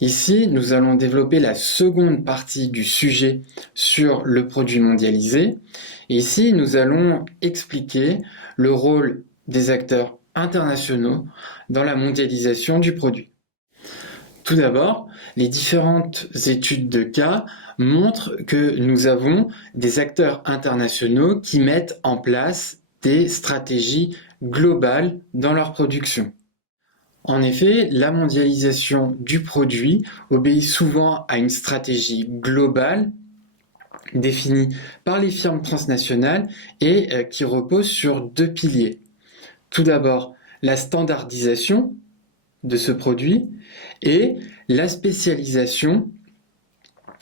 Ici, nous allons développer la seconde partie du sujet sur le produit mondialisé. Et ici, nous allons expliquer le rôle des acteurs internationaux dans la mondialisation du produit. Tout d'abord, les différentes études de cas montrent que nous avons des acteurs internationaux qui mettent en place des stratégies globales dans leur production. En effet, la mondialisation du produit obéit souvent à une stratégie globale définie par les firmes transnationales et qui repose sur deux piliers. Tout d'abord, la standardisation de ce produit et la spécialisation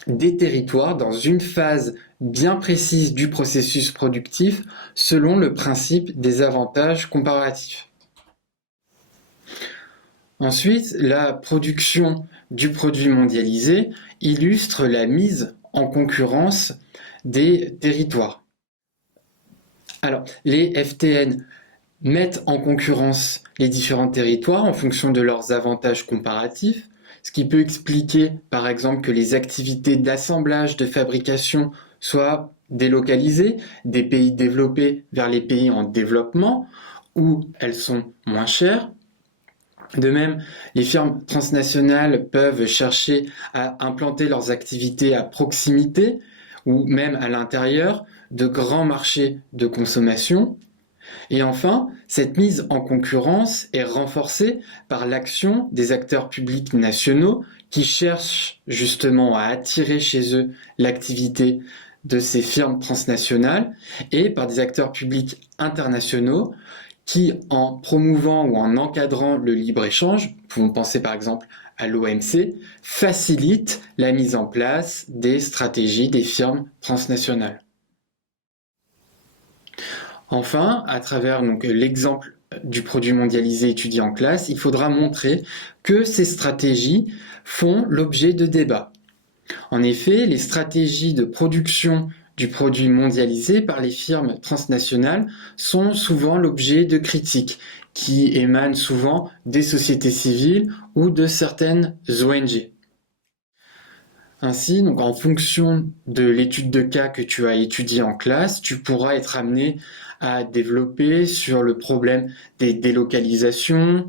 des territoires dans une phase bien précise du processus productif selon le principe des avantages comparatifs. Ensuite, la production du produit mondialisé illustre la mise en concurrence des territoires. Alors, les FTN mettent en concurrence les différents territoires en fonction de leurs avantages comparatifs, ce qui peut expliquer par exemple que les activités d'assemblage, de fabrication soient délocalisées des pays développés vers les pays en développement, où elles sont moins chères. De même, les firmes transnationales peuvent chercher à implanter leurs activités à proximité ou même à l'intérieur de grands marchés de consommation. Et enfin, cette mise en concurrence est renforcée par l'action des acteurs publics nationaux qui cherchent justement à attirer chez eux l'activité de ces firmes transnationales et par des acteurs publics internationaux qui, en promouvant ou en encadrant le libre-échange, pouvons penser par exemple à l'OMC, facilitent la mise en place des stratégies des firmes transnationales. Enfin, à travers l'exemple du produit mondialisé étudié en classe, il faudra montrer que ces stratégies font l'objet de débats. En effet, les stratégies de production du produit mondialisé par les firmes transnationales sont souvent l'objet de critiques qui émanent souvent des sociétés civiles ou de certaines ONG. Ainsi, en fonction de l'étude de cas que tu as étudiée en classe, tu pourras être amené à développer sur le problème des délocalisations,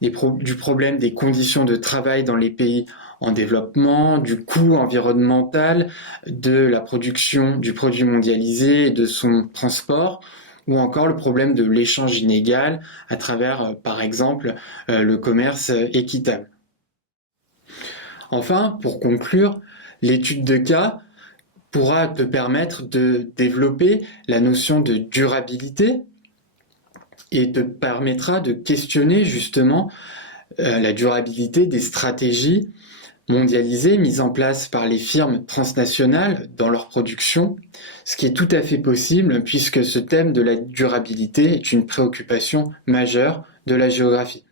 du problème des conditions de travail dans les pays en développement, du coût environnemental de la production du produit mondialisé et de son transport, ou encore le problème de l'échange inégal à travers, par exemple, le commerce équitable. Enfin, pour conclure, l'étude de cas pourra te permettre de développer la notion de durabilité et te permettra de questionner justement la durabilité des stratégies mondialisées mises en place par les firmes transnationales dans leur production, ce qui est tout à fait possible puisque ce thème de la durabilité est une préoccupation majeure de la géographie.